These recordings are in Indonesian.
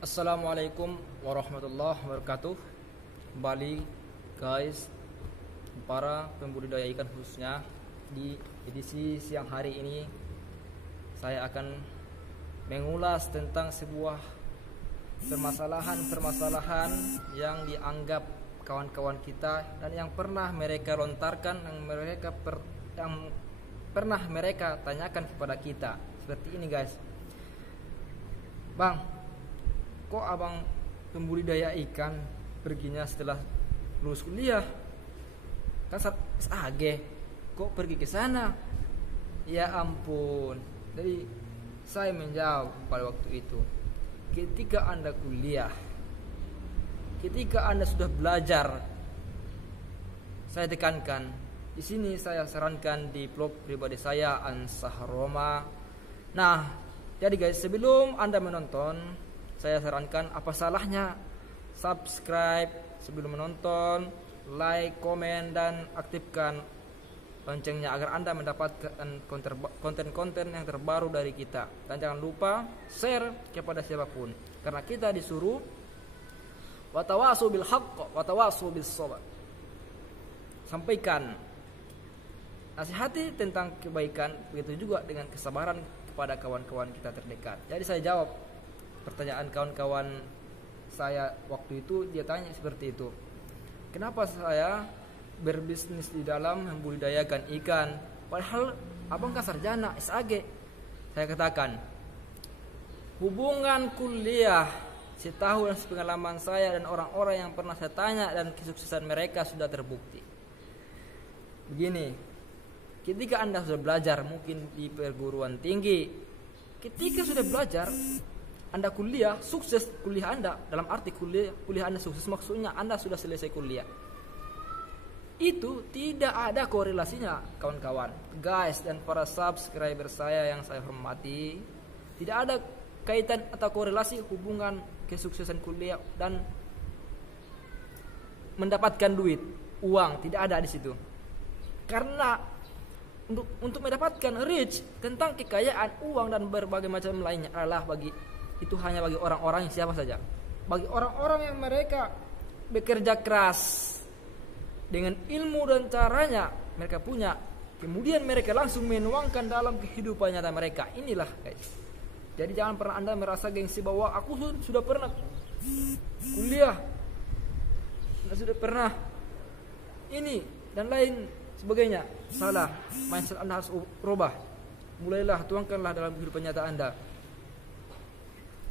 Assalamualaikum warahmatullahi wabarakatuh. Kembali guys, para pembudidaya ikan khususnya, di edisi siang hari ini saya akan mengulas tentang sebuah permasalahan yang dianggap kawan-kawan kita dan yang pernah mereka lontarkan, yang pernah mereka tanyakan kepada kita. Seperti ini guys. Bang, kok abang pembudidaya ikan perginya setelah lulus kuliah? Kan SAG, kok pergi ke sana? Ya ampun. Jadi saya menjawab pada waktu itu, ketika Anda kuliah, ketika Anda sudah belajar, saya tekankan di sini, saya sarankan di blog pribadi saya Ansahroma. Nah, jadi guys, sebelum Anda menonton, saya sarankan apa salahnya subscribe sebelum menonton, like, komen, dan aktifkan loncengnya agar Anda mendapatkan konten-konten yang terbaru dari kita. Dan jangan lupa share kepada siapapun, karena kita disuruh watawasau bil haqq watawasau bis sabr. Sampaikan, nasihati tentang kebaikan, begitu juga dengan kesabaran kepada kawan-kawan kita terdekat. Jadi saya jawab pertanyaan kawan-kawan saya waktu itu. Dia tanya seperti itu, kenapa saya berbisnis di dalam membudidayakan ikan padahal abang kan sarjana SAG? Saya katakan, hubungan kuliah, setahun pengalaman saya dan orang-orang yang pernah saya tanya dan kesuksesan mereka sudah terbukti. Begini, ketika Anda sudah belajar mungkin di perguruan tinggi, ketika sudah belajar Anda kuliah, sukses kuliah Anda, dalam arti kuliah Anda sukses maksudnya Anda sudah selesai kuliah, itu tidak ada korelasinya kawan-kawan, guys, dan para subscriber saya yang saya hormati. Tidak ada kaitan atau korelasi hubungan kesuksesan kuliah dan mendapatkan duit, uang, tidak ada di situ. Karena untuk mendapatkan rich tentang kekayaan, uang, dan berbagai macam lainnya adalah itu hanya bagi orang-orang yang siapa saja, bagi orang-orang yang mereka bekerja keras dengan ilmu dan caranya mereka punya, kemudian mereka langsung menuangkan dalam kehidupan nyata mereka. Inilah guys. Jadi jangan pernah Anda merasa gengsi bahwa aku sudah pernah kuliah, sudah pernah ini dan lain sebagainya. Salah. Mindset Anda harus rubah. Mulailah, tuangkanlah dalam kehidupan nyata Anda.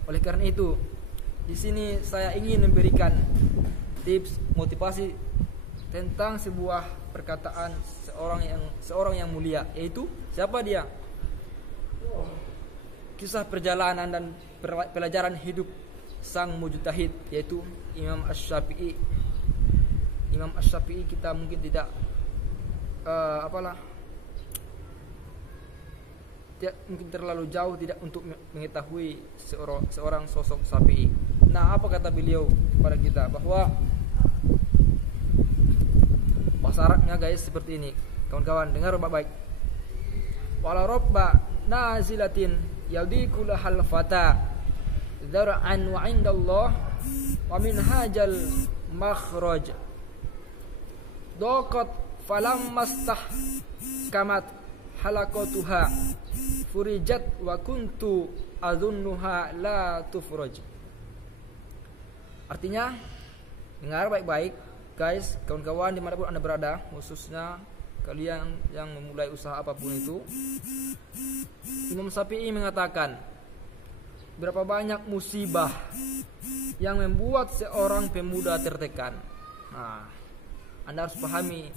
Oleh karena itu, di sini saya ingin memberikan tips motivasi tentang sebuah perkataan seorang yang mulia, yaitu siapa dia? Kisah perjalanan dan pelajaran hidup sang mujtahid, yaitu Imam Asy-Syafi'i. Imam Asy-Syafi'i kita mungkin tidak mungkin terlalu jauh tidak untuk mengetahui seorang sosok Syafi'i. Nah, apa kata beliau kepada kita? Bahwa bahasa Arabnya guys seperti ini. Kawan-kawan dengar baik-baik. Wala rabba nazilatin yadikul hal fata dzar'an wa indallah wa minhajal makhraj daqat falammastah kamat halaqatuha furijat wa kuntu adhunnuha la tufraj. Artinya, dengar baik-baik guys, kawan-kawan dimanapun Anda berada, khususnya kalian yang memulai usaha apapun itu. Imam Syafi'i mengatakan, berapa banyak musibah yang membuat seorang pemuda tertekan. Nah, Anda harus pahami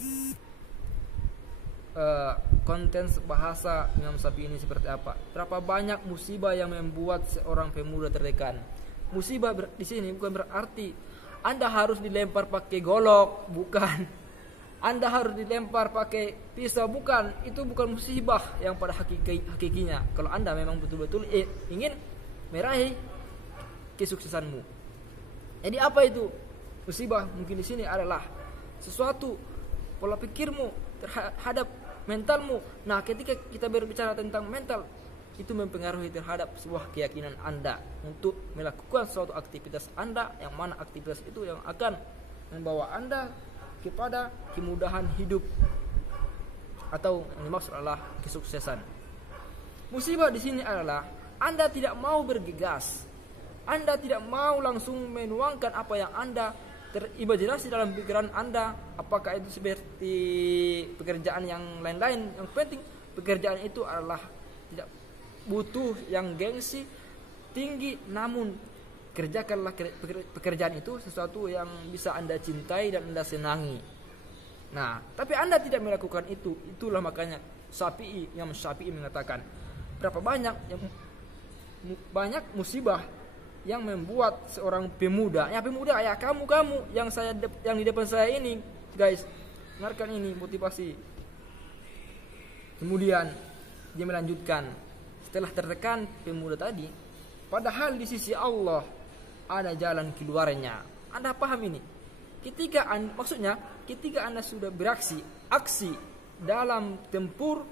konten bahasa Imam Syafi'i ini seperti apa. Berapa banyak musibah yang membuat seorang pemuda tertekan. Musibah di sini bukan berarti Anda harus dilempar pakai golok, bukan. Anda harus dilempar pakai pisau, bukan. Itu bukan musibah yang pada hakikinya. Kalau Anda memang betul-betul ingin meraih kesuksesanmu. Jadi apa itu musibah? Mungkin di sini adalah sesuatu pola pikirmu terhadap mentalmu. Nah, ketika kita berbicara tentang mental, itu mempengaruhi terhadap sebuah keyakinan Anda untuk melakukan suatu aktivitas Anda, yang mana aktivitas itu yang akan membawa Anda kepada kemudahan hidup atau yang dimaksud adalah kesuksesan. Musibah di sini adalah Anda tidak mau bergegas, Anda tidak mau langsung menuangkan apa yang Anda terimajinasi dalam pikiran Anda, apakah itu seperti pekerjaan yang lain-lain. Yang penting pekerjaan itu adalah tidak butuh yang gengsi tinggi, namun kerjakanlah pekerjaan itu sesuatu yang bisa Anda cintai dan Anda senangi. Nah, tapi Anda tidak melakukan itu. Itulah makanya Imam Syafi'i mengatakan, berapa banyak musibah yang membuat seorang pemuda, ya kamu yang di depan saya ini, guys, dengarkan ini motivasi. Kemudian dia melanjutkan, setelah tertekan pemuda tadi, padahal di sisi Allah ada jalan keluarnya. Anda paham ini? Ketika Anda sudah aksi dalam tempur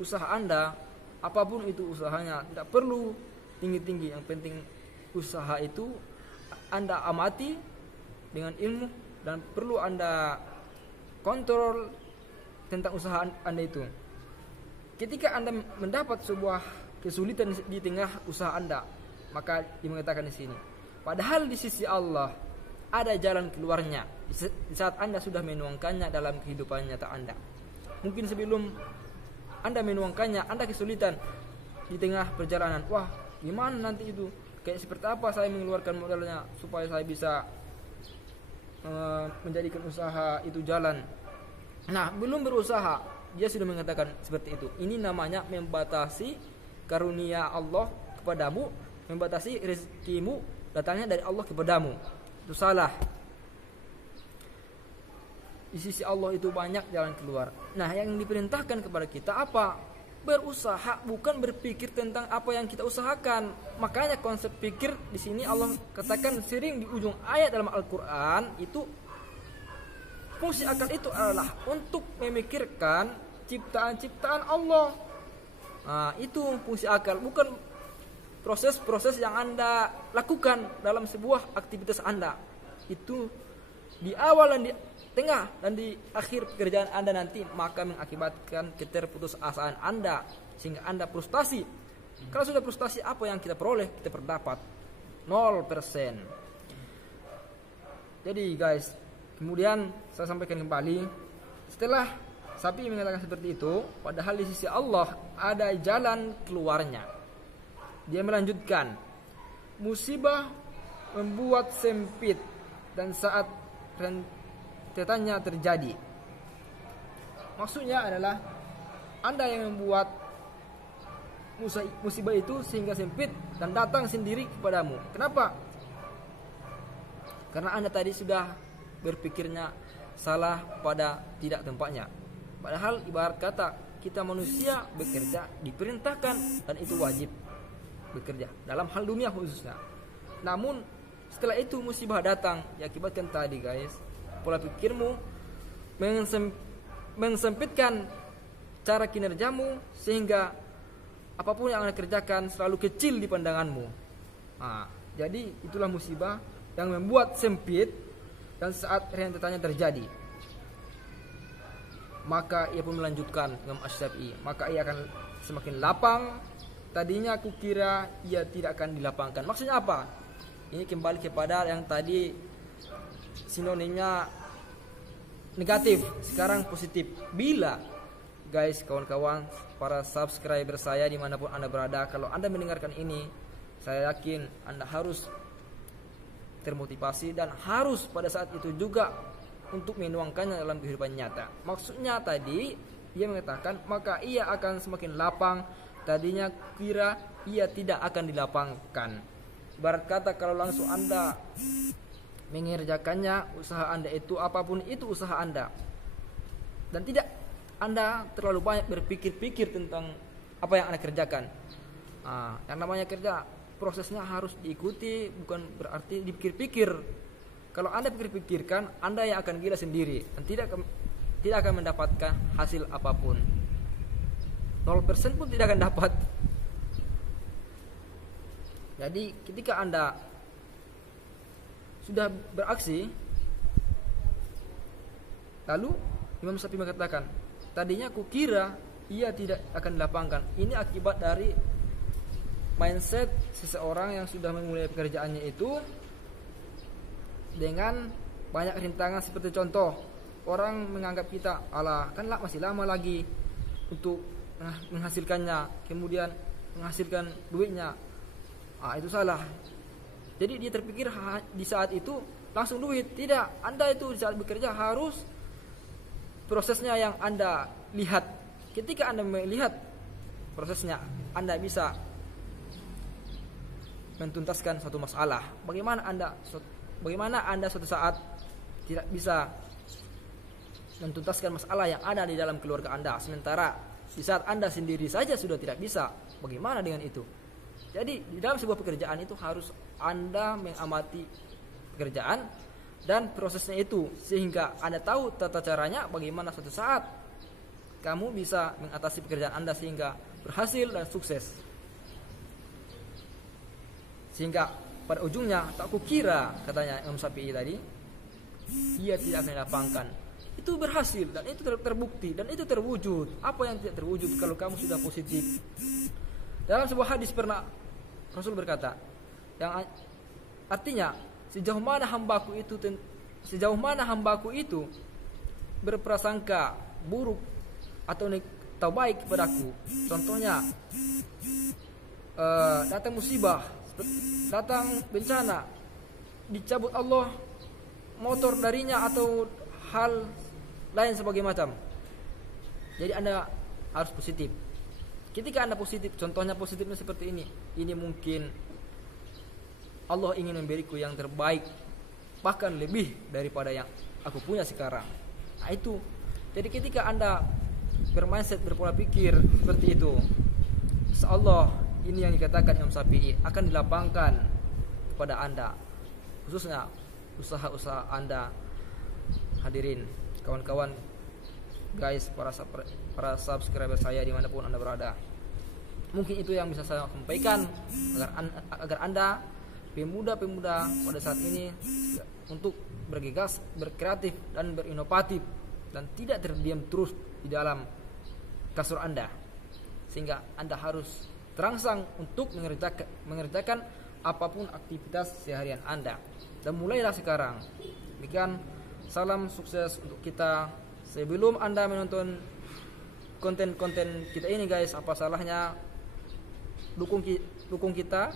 usaha Anda, apapun itu usahanya, tidak perlu tinggi-tinggi, yang penting usaha itu Anda amati dengan ilmu dan perlu Anda kontrol tentang usaha Anda itu. Ketika Anda mendapat sebuah kesulitan di tengah usaha Anda, maka dia mengatakan di sini, padahal di sisi Allah ada jalan keluarnya di saat Anda sudah menuangkannya dalam kehidupan nyata Anda. Mungkin sebelum Anda menuangkannya, Anda kesulitan di tengah perjalanan. Wah, gimana nanti itu? Kayak seperti apa saya mengeluarkan modalnya supaya saya bisa menjadikan usaha itu jalan. Nah, belum berusaha, dia sudah mengatakan seperti itu. Ini namanya membatasi karunia Allah kepadamu, membatasi rezekimu datangnya dari Allah kepadamu. Itu salah. Di sisi Allah itu banyak jalan keluar. Nah, yang diperintahkan kepada kita apa? Berusaha, bukan berpikir tentang apa yang kita usahakan. Makanya konsep pikir di sini Allah katakan sering di ujung ayat dalam Al-Qur'an itu, fungsi akal itu adalah untuk memikirkan ciptaan-ciptaan Allah. Nah, itu fungsi akal, bukan proses-proses yang Anda lakukan dalam sebuah aktivitas Anda. Itu di awal dan di tengah dan di akhir pekerjaan Anda nanti, maka mengakibatkan keterputusasaan Anda sehingga Anda frustasi. Kalau sudah frustasi, apa yang kita peroleh? Kita berdapat 0%. Jadi guys, kemudian saya sampaikan kembali, setelah Syafi'i mengatakan seperti itu, padahal di sisi Allah ada jalan keluarnya. Dia melanjutkan, musibah membuat sempit dan saat rentetannya terjadi. Maksudnya adalah Anda yang membuat musibah itu sehingga sempit dan datang sendiri kepadamu. Kenapa? Karena Anda tadi sudah berpikirnya salah pada tidak tempatnya. Padahal ibarat kata, kita manusia bekerja diperintahkan dan itu wajib bekerja dalam hal dunia khususnya. Namun setelah itu musibah datang, diakibatkan tadi guys, pola pikirmu mensempitkan cara kinerjamu sehingga apapun yang Anda kerjakan selalu kecil di pandanganmu. Nah, jadi itulah musibah yang membuat sempit dan saat rentetannya terjadi. Maka ia pun melanjutkan, Imam Asy-Syafi'i, maka ia akan semakin lapang. Tadinya aku kira ia tidak akan dilapangkan. Maksudnya apa? Ini kembali kepada yang tadi sinonimnya negatif, sekarang positif. Bila guys, kawan-kawan, para subscriber saya dimanapun Anda berada, kalau Anda mendengarkan ini, saya yakin Anda harus termotivasi dan harus pada saat itu juga untuk menuangkannya dalam kehidupan nyata. Maksudnya tadi ia mengatakan, maka ia akan semakin lapang. Tadinya kira ia tidak akan dilapangkan. Ibarat kata, kalau langsung Anda mengerjakannya, usaha Anda itu apapun itu usaha Anda, dan tidak Anda terlalu banyak berpikir-pikir tentang apa yang Anda kerjakan. Yang namanya kerja, prosesnya harus diikuti, bukan berarti dipikir-pikir. Kalau Anda pikir-pikirkan, Anda yang akan gila sendiri dan tidak akan mendapatkan hasil apapun. 0% pun tidak akan dapat. Jadi ketika Anda sudah beraksi, lalu Imam Syafi'i mengatakan, tadinya kukira ia tidak akan dilapangkan. Ini akibat dari mindset seseorang yang sudah memulai pekerjaannya itu dengan banyak rintangan. Seperti contoh, orang menganggap kita, alah kan masih lama lagi untuk menghasilkannya, kemudian menghasilkan duitnya. Itu salah. Jadi dia terpikir di saat itu langsung duit. Tidak, Anda itu di saat bekerja harus prosesnya yang Anda lihat. Ketika Anda melihat prosesnya, Anda bisa mentuntaskan suatu masalah. Bagaimana Anda suatu saat tidak bisa mentuntaskan masalah yang ada di dalam keluarga Anda, sementara di saat Anda sendiri saja sudah tidak bisa, bagaimana dengan itu? Jadi di dalam sebuah pekerjaan itu harus Anda mengamati pekerjaan dan prosesnya itu, sehingga Anda tahu tata caranya bagaimana suatu saat kamu bisa mengatasi pekerjaan Anda sehingga berhasil dan sukses. Sehingga pada ujungnya, tak kukira, katanya Imam Syafi'i tadi, ia tidak akan dilapangkan. Itu berhasil dan itu terbukti dan itu terwujud. Apa yang tidak terwujud kalau kamu sudah positif? Dalam sebuah hadis pernah Rasul berkata, yang artinya sejauh mana hambaku itu berprasangka buruk atau baik kepadaku. Contohnya datang musibah, datang bencana, dicabut Allah motor darinya atau hal lain sebagai macam. Jadi Anda harus positif. Ketika Anda positif, contohnya positifnya seperti ini. Ini mungkin Allah ingin memberiku yang terbaik, bahkan lebih daripada yang aku punya sekarang. Itu. Jadi ketika Anda bermindset, berpola pikir seperti itu, insyaallah ini yang dikatakan Imam Syafi'i akan dilapangkan kepada Anda, khususnya usaha-usaha Anda. Hadirin, kawan-kawan, guys, para subscriber saya dimanapun Anda berada, mungkin itu yang bisa saya sampaikan agar Anda pemuda-pemuda pada saat ini untuk bergegas, berkreatif dan berinovatif dan tidak terdiam terus di dalam kasur Anda, sehingga Anda harus terangsang untuk mengerjakan apapun aktivitas seharian Anda. Dan mulailah sekarang. Demikian, salam sukses untuk kita. Sebelum Anda menonton konten-konten kita ini, guys, apa salahnya dukung kita,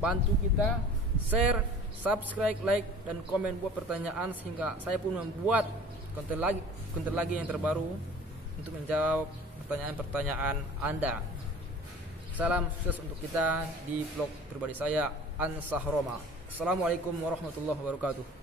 bantu kita, share, subscribe, like, dan komen, buat pertanyaan, sehingga saya pun membuat konten lagi yang terbaru untuk menjawab pertanyaan-pertanyaan Anda. Salam sukses untuk kita di vlog pribadi saya, Ansah Roma. Assalamualaikum warahmatullahi wabarakatuh.